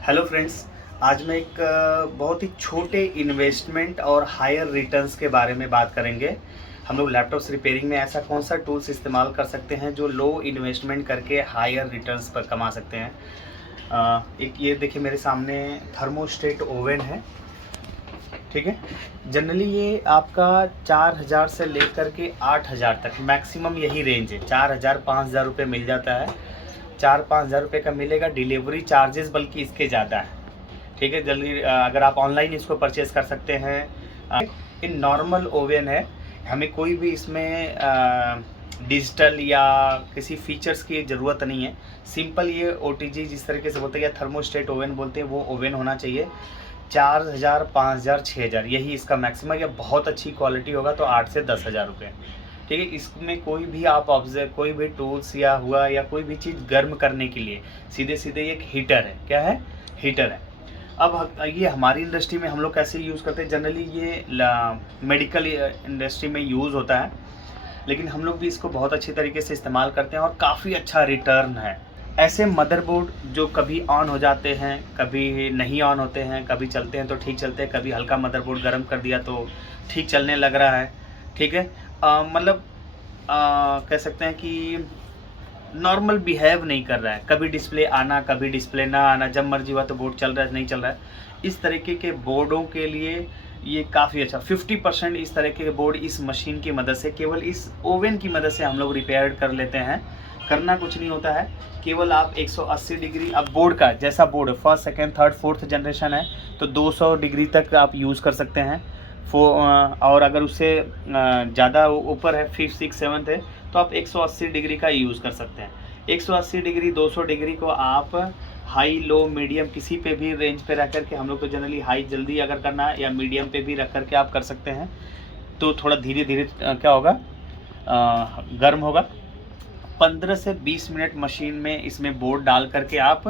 Hello friends. आज मैं एक बहुत ही छोटे इन्वेस्टमेंट और हायर रिटर्न्स के बारे में बात करेंगे। हम लोग लैपटॉप्स रिपेयरिंग में ऐसा कौन सा टूल्स इस्तेमाल कर सकते हैं जो लो इन्वेस्टमेंट करके हायर रिटर्न्स पर कमा सकते हैं। एक ये देखिए मेरे सामने थर्मोस्टेट ओवन है, ठीक है। जनरली ये आपका 4000 से लेकर के 8000 तक मैक्सिमम यही रेंज है। 4000-5000 रुपये मिल जाता है। 4-5 हज़ार रुपये का मिलेगा। डिलीवरी चार्जेस बल्कि इसके ज़्यादा है, ठीक है। जल्दी अगर आप ऑनलाइन इसको परचेज़ कर सकते हैं। इन नॉर्मल ओवन है, हमें कोई भी इसमें डिजिटल या किसी फीचर्स की ज़रूरत नहीं है। सिंपल ये OTG जिस तरीके से बोलते हैं या थर्मोस्टेट ओवन बोलते हैं वो ओवन होना चाहिए। 4000, 5000, 6000 यही इसका मैक्सिमम, या बहुत अच्छी क्वालिटी होगा तो 8 से 10 हज़ार रुपये, ठीक है। इसमें कोई भी आप ऑब्जर्व कोई भी टूल्स या हुआ या कोई भी चीज़ गर्म करने के लिए सीधे सीधे एक हीटर है। क्या है? हीटर है। अब ये हमारी इंडस्ट्री में हम लोग कैसे यूज़ करते हैं, जनरली ये मेडिकल इंडस्ट्री में यूज़ होता है, लेकिन हम लोग भी इसको बहुत अच्छी तरीके से इस्तेमाल करते हैं और काफ़ी अच्छा रिटर्न है। ऐसे मदरबोर्ड जो कभी ऑन हो जाते हैं, कभी नहीं ऑन होते हैं, कभी चलते हैं तो ठीक चलते हैं, कभी हल्का मदरबोर्ड गर्म कर दिया तो ठीक चलने लग रहा है, ठीक है। मतलब कह सकते हैं कि नॉर्मल बिहेव नहीं कर रहा है। कभी डिस्प्ले आना, कभी डिस्प्ले ना आना, जब मर्जी हुआ तो बोर्ड चल रहा है, नहीं चल रहा है। इस तरीके के बोर्डों के लिए ये काफ़ी अच्छा 50% इस तरीके के बोर्ड इस मशीन की मदद से, केवल इस ओवन की मदद से हम लोग रिपेयर कर लेते हैं। करना कुछ नहीं होता है, केवल आप 180 डिग्री, अब बोर्ड का जैसा board first, second, third, fourth generation है तो 200 डिग्री तक आप यूज़ कर सकते हैं। और अगर उससे ज़्यादा ऊपर है, 5, 6, 7 है तो आप 180 डिग्री का यूज़ कर सकते हैं। 180 डिग्री, 200 डिग्री को आप हाई, लो, मीडियम किसी पे भी रेंज पे रख करके, हम लोग तो जनरली हाई जल्दी अगर करना है या मीडियम पे भी रख करके आप कर सकते हैं। तो थोड़ा धीरे धीरे क्या होगा, गर्म होगा। 15 से 20 मिनट मशीन में इसमें बोर्ड डाल करके आप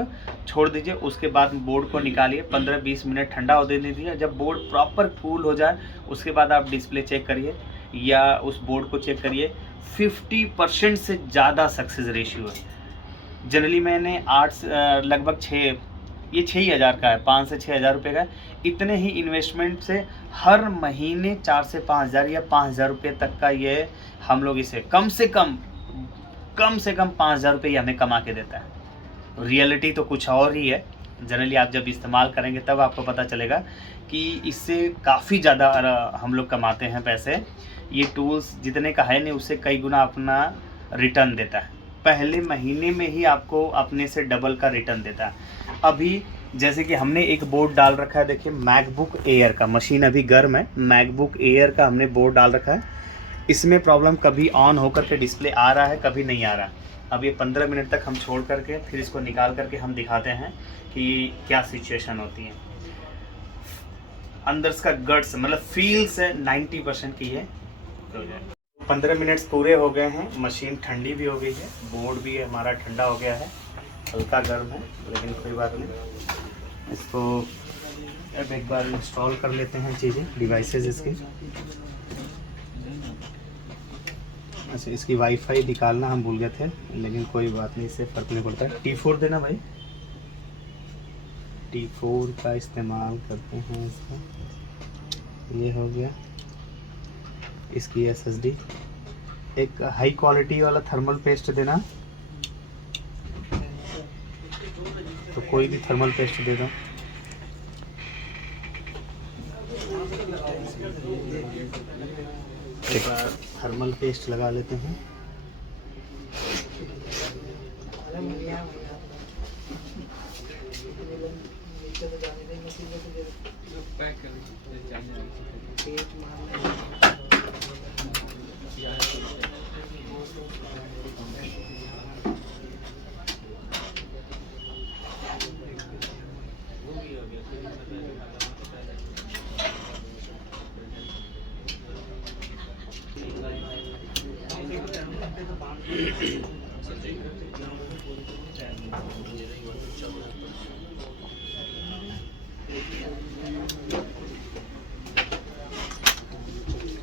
छोड़ दीजिए। उसके बाद बोर्ड को निकालिए, 15-20 मिनट ठंडा होने दीजिए। जब बोर्ड प्रॉपर कूल हो जाए उसके बाद आप डिस्प्ले चेक करिए या उस बोर्ड को चेक करिए। 50% से ज़्यादा सक्सेस रेशियो है। जनरली मैंने लगभग 6 ही हज़ार का है, 5 से 6 हज़ार रुपये का। इतने ही इन्वेस्टमेंट से हर महीने 4 से 5 हज़ार या 5 हज़ार रुपये तक का ये हम लोग इसे कम से कम 5 हज़ार रुपये हमें कमा के देता है। रियलिटी तो कुछ और ही है। जनरली आप जब इस्तेमाल करेंगे तब आपको पता चलेगा कि इससे काफ़ी ज़्यादा हम लोग कमाते हैं पैसे। ये टूल्स जितने का है नहीं उससे कई गुना अपना रिटर्न देता है। पहले महीने में ही आपको अपने से डबल का रिटर्न देता है। अभी जैसे कि हमने एक बोर्ड डाल रखा है, देखिए मैकबुक एयर का, मशीन अभी गर्म है, मैकबुक एयर का हमने बोर्ड डाल रखा है। इसमें प्रॉब्लम कभी ऑन होकर के डिस्प्ले आ रहा है, कभी नहीं आ रहा। अब ये 15 मिनट तक हम छोड़ करके फिर इसको निकाल करके हम दिखाते हैं कि क्या सिचुएशन होती है। अंदर का गट्स मतलब फील से 90% की है। 15 मिनट्स पूरे हो गए हैं, मशीन ठंडी भी हो गई है, बोर्ड भी हमारा ठंडा हो गया है, हल्का गर्म है, लेकिन कोई बात नहीं। इसको अब एक बार इंस्टॉल कर लेते हैं चीज़ें, डिवाइसेस इसकी। अच्छा, इसकी वाईफाई निकालना हम भूल गए थे, लेकिन कोई बात नहीं, इससे फ़र्क नहीं पड़ता। T4 देना भाई, T4 का इस्तेमाल करते हैं इसका। ये हो गया इसकी SSD। एक हाई क्वालिटी वाला थर्मल पेस्ट देना, तो कोई भी थर्मल पेस्ट दे दो। एक बार थर्मल पेस्ट लगा लेते हैं।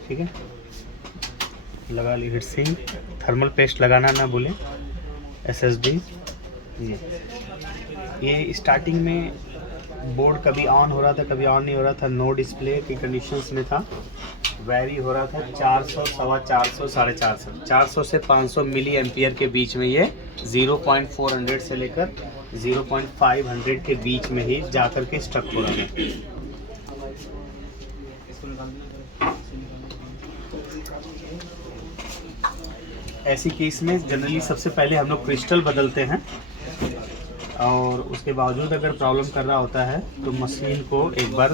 ठीक है, लगा ली हीट सिंक। थर्मल पेस्ट लगाना ना भूलें। SSD ये स्टार्टिंग में बोर्ड कभी ऑन हो रहा था, कभी ऑन नहीं हो रहा था, नो डिस्प्ले की कंडीशंस में था, वेरी हो रहा था 400, सवा 400, 450, 400 से 500 मिली एम्पियर के बीच में ये 0.400 से लेकर 0.500 के बीच में ही जाकर के स्टक हो रहा है। ऐसी केस में जनरली सबसे पहले हम लोग क्रिस्टल बदलते हैं, और उसके बावजूद अगर प्रॉब्लम कर रहा होता है तो मशीन को एक बार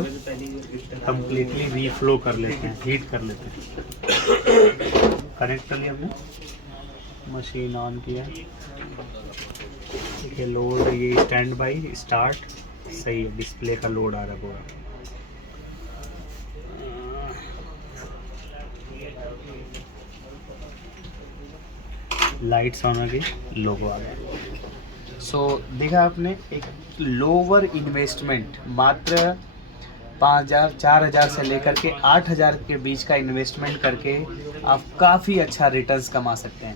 कम्प्लीटली रीफ्लो कर लेते हैं, हीट कर लेते हैं। कनेक्ट कर लिया हमने, मशीन ऑन किया, ठीक है, लोड ये स्टैंड बाई स्टार्ट सही है, डिस्प्ले का लोड आ रहा है पूरा। लाइट्स ऑन हो गई, लोगो आ गया। सो देखा आपने, एक लोअर इन्वेस्टमेंट, मात्र 5,000 4,000 से लेकर के 8,000 के बीच का इन्वेस्टमेंट करके आप काफ़ी अच्छा रिटर्न्स कमा सकते हैं।